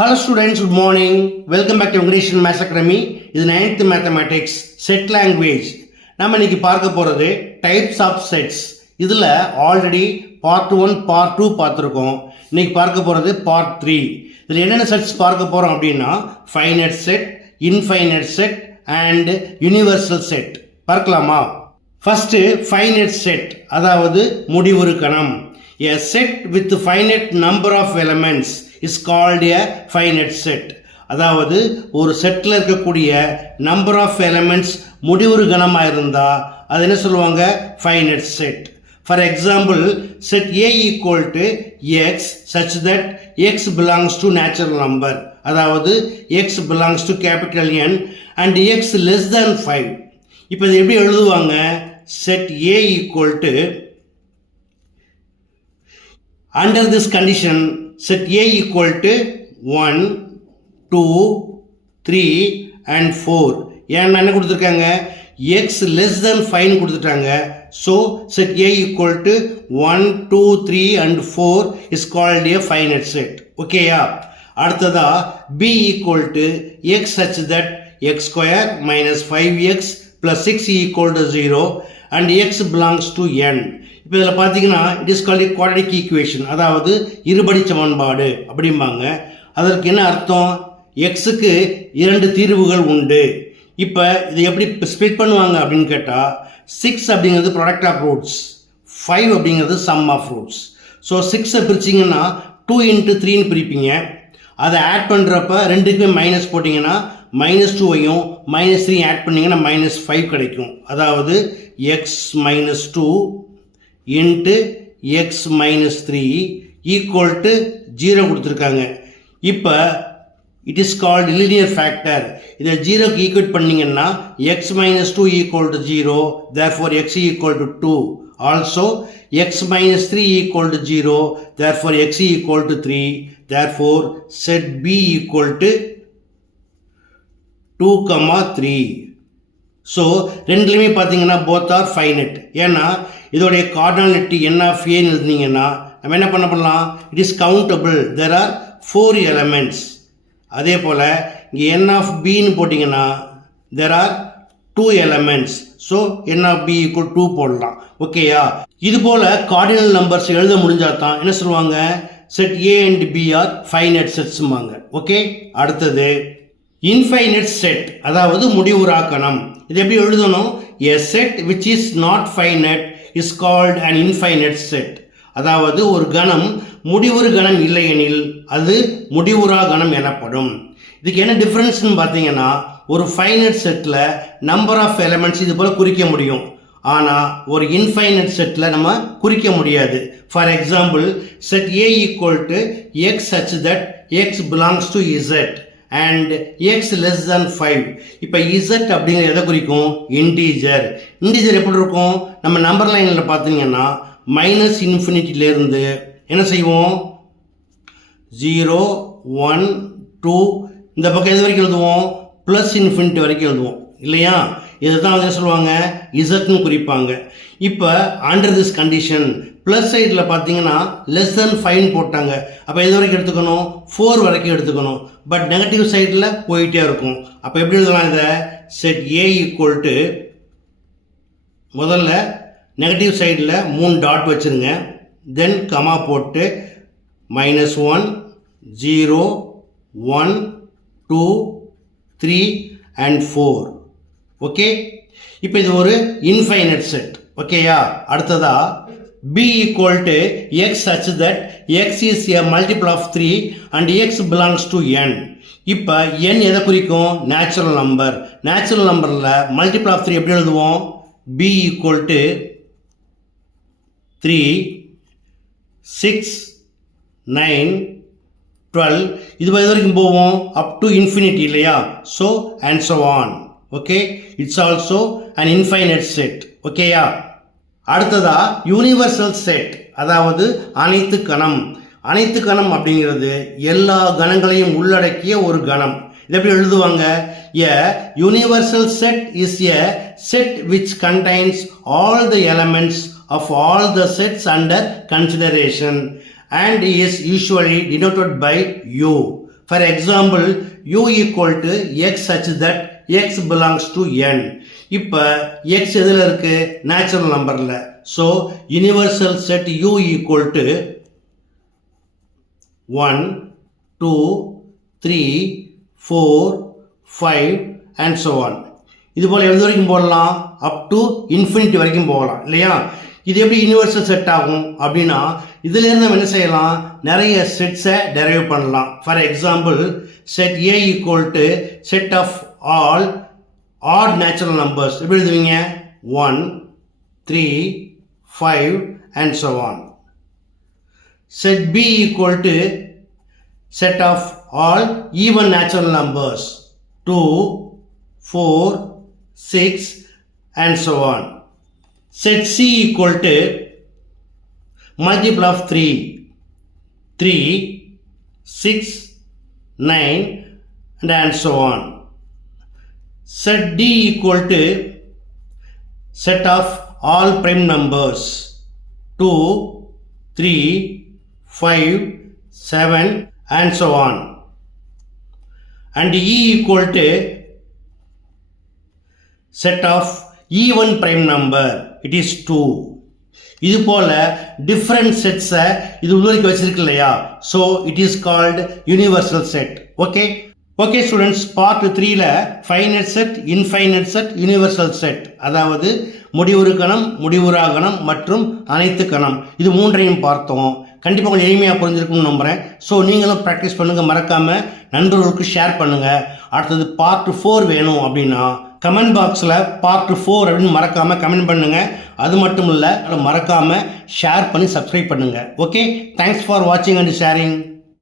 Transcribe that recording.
Hello students, good morning. Welcome back to English Maths Academy. இது 9th Mathematics Set Language. நம்ம இன்னைக்கு பார்க்க போறது Types of Sets. இதுல ஆல்ரெடி பார்ட் 1, பார்ட் 2 பார்த்திருக்கோம். இன்னைக்கு பார்க்க போறது பார்ட் 3. இதுல என்னென்ன செட்ஸ் பார்க்க போறோம் அப்படின்னா finite set, infinite set and universal set. பார்க்கலாமா? ஃபர்ஸ்ட் ஃபைனைட் செட், அதாவது முடிவுறு கணம். A set with finite number of elements is called a finite set. அதாவது ஒரு செட்டில் இருக்கக்கூடிய நம்பர் ஆஃப் எலிமெண்ட்ஸ் முடிவுறு கணமாக இருந்தால் அது என்ன சொல்லுவாங்க? Finite set. For example, set A equal to x such that x belongs to natural number. அதாவது x belongs to capital N and x less than 5. இப்போ இது எப்படி எழுதுவாங்க? Set A equal to, under this condition, set A equal to 1, 2, 3 and 4. ஏன்னா என்ன கொடுத்துருக்காங்க? x less than 5 கொடுத்துட்டாங்க. So set A equal to 1, 2, 3 and 4 is called a finite set. ஓகேயா? அடுத்ததா B equal to x such that x square minus 5x plus 6 equal to 0 and x belongs to n. இப்போ இதில் பார்த்தீங்கன்னா it is called quadratic equation, அதாவது இருபடி சமன்பாடு அப்படிம்பாங்க. அதற்கு என்ன அர்த்தம்? எக்ஸுக்கு 2 தீர்வுகள் உண்டு. இப்போ இதை எப்படி ஸ்ப்ளிட் பண்ணுவாங்க அப்படின்னு கேட்டால் 6 அப்படிங்கிறது ப்ராடக்ட் ஆஃப் ரூட்ஸ், 5 அப்படிங்கிறது சம் ஆஃப் ரூட்ஸ். ஸோ 6ஐ பிரிச்சிங்கன்னா 2 into 3ன்னு பிரிப்பீங்க. அதை ஆட் பண்ணுறப்ப ரெண்டுக்குமே மைனஸ் போட்டிங்கன்னா -2ஐயும் -3 ஆட் பண்ணிங்கன்னா -5 கிடைக்கும். அதாவது x minus 2 into x minus 3 equal to 0 கொடுத்துருக்காங்க. இப்போ it is called linear factor. இதை 0க்கு ஈக்குவேட் பண்ணிங்கன்னா x minus 2 equal to 0, therefore x equal to 2. Also x minus 3 equal to 0, therefore x equal to 3. Therefore set B equal to 2, 3. So ரெண்டுலேயுமே பார்த்தீங்கன்னா both are finite. ஏன்னா இதோடைய cardinality n of a எழுதினீங்கன்னா நம்ம என்ன பண்ணலாம்? It is countable. There are 4 elements. அதே போல் இங்கே n of bன்னு போட்டிங்கன்னா there are 2 elements. So n of b equal 2 போடலாம். ஓகேயா? இது போல் கார்டினல் நம்பர்ஸ் எழுத முடிஞ்சால் தான் என்ன சொல்லுவாங்க? Set a and b are finite செட்ஸுமாங்க. ஓகே, அடுத்தது இன்ஃபைனைட் செட், அதாவது முடிவுறாக்கணம். இது எப்படி எழுதணும்? A set which is not finite is called an infinite set. அதாவது ஒரு கணம் முடிவுறு கணம் இல்லையெனில் அது முடிவுறா கணம் எனப்படும். இதுக்கு என்ன டிஃபரன்ஸ்னு பார்த்தீங்கன்னா, ஒரு ஃபைனைட் செட்டில் நம்பர் ஆஃப் எலிமெண்ட்ஸ் இது போல் குறிக்க முடியும். ஆனால் ஒரு இன்ஃபைனைட் செட்டில் நம்ம குறிக்க முடியாது. For example, set A equal to x such that x belongs to z and x less than 5. இப்போ z அப்படிங்கிறது எதை குறிக்கும்? இன்டீஜர். இன்டீஜர் எப்படி இருக்கும்? நம்ம நம்பர் லைனில் பார்த்தீங்கன்னா -இன்ஃபினிட்டிலேருந்து என்ன செய்வோம்? 0, 1, 2 இந்த பக்கம் எது வரைக்கும் எழுதுவோம்? +∞ வரைக்கும் எழுதுவோம் இல்லையா? இதுதான் வந்து சொல்லுவாங்க இசட்னு குறிப்பாங்க. இப்போ அண்டர் திஸ் கண்டிஷன் ப்ளஸ் சைடில் பார்த்தீங்கன்னா லெஸ் தென் 5 போட்டாங்க. அப்போ எது வரைக்கும் எடுத்துக்கணும்? 4 வரைக்கும் எடுத்துக்கணும். பட் நெகட்டிவ் சைடில் போயிட்டே இருக்கும். அப்போ எப்படி எழுதலாம் இதை? செட் A equal to, முதல்ல நெகட்டிவ் சைடில் 3 டாட் வச்சுருங்க. தென் கமா போட்டு -1, 0, 1, 2, 3 and 4. ஓகே, இப்போ இது ஒரு இன்ஃபைனைட் செட். ஓகேயா? அடுத்ததா B equal to x such that x is a multiple of 3 and x belongs to n. இப்போ n எதை குறிக்கும்? Natural number. நேச்சுரல் நம்பரில் மல்டிபிள் ஆஃப் 3 எப்படி எழுதுவோம்? B equal to 3, 6, 9, 12 இது வரைக்கும் போவோம் அப் டு இன்ஃபினிட்டி இல்லையா? So and so on. Okay, it's also an infinite set. ஓகேயா? அடுத்ததா யூனிவர்சல் செட், அதாவது அனைத்து கணம். அனைத்து கணம் அப்படிங்கிறது எல்லா கணங்களையும் உள்ளடக்கிய ஒரு கணம். இது எப்படி எழுதுவாங்க? A universal set is a set which contains all the elements of all the sets under consideration and is usually denoted by U. For example, u equal to x such that x belongs to n. இப்போ x எதில் இருக்கு? Natural நம்பரில். So universal set u equal to 1, 2, 3, 4, 5 and so on. இது போல் எது வரைக்கும் போடலாம்? Up to infinity வரைக்கும் போகலாம் இல்லையா? இது எப்படி யூனிவர்சல் செட் ஆகும் அப்படின்னா இதிலேருந்து நம்ம என்ன செய்யலாம்? நிறைய செட்ஸை டெரைவ் பண்ணலாம். For example, set A equal to set of all odd natural numbers எப்படி எழுதுவீங்க? 1, 3, 5 and so on. Set B equal to set of all even natural numbers 2, 4, 6 and so on. Set C equal to multiple of 3, 6, 9 and so on. Set D equal to set of all prime numbers 2, 3, 5, 7 and so on. And E equal to set of even prime number, it is 2. இது போல different செட்ஸை இது உள்ளுக்கு வச்சிருக்கு இல்லையா? So it is called universal set. Okay okay students, part 3ல finite set, infinite set, universal set, அதாவது முடிவுறு கணம், முடிவுறா கணம் மற்றும் அனைத்து கணம், இது மூன்றையும் பார்த்தோம். கண்டிப்பாக கொஞ்சம் எளிமையாக புரிஞ்சிருக்கும்னு நம்புகிறேன். ஸோ நீங்களும் ப்ராக்டிஸ் பண்ணுங்கள், மறக்காமல் நண்பர்களுக்கு ஷேர் பண்ணுங்கள். அடுத்தது பார்ட் 4 வேணும் அப்படின்னா கமெண்ட் பாக்ஸில் பார்ட் 4 அப்படின்னு மறக்காமல் கமெண்ட் பண்ணுங்கள். அது மட்டும் இல்லை, மறக்காமல் ஷேர் பண்ணி சப்ஸ்கிரைப் பண்ணுங்கள். ஓகே, தேங்க்ஸ் ஃபார் வாட்சிங் அண்ட் ஷேரிங்.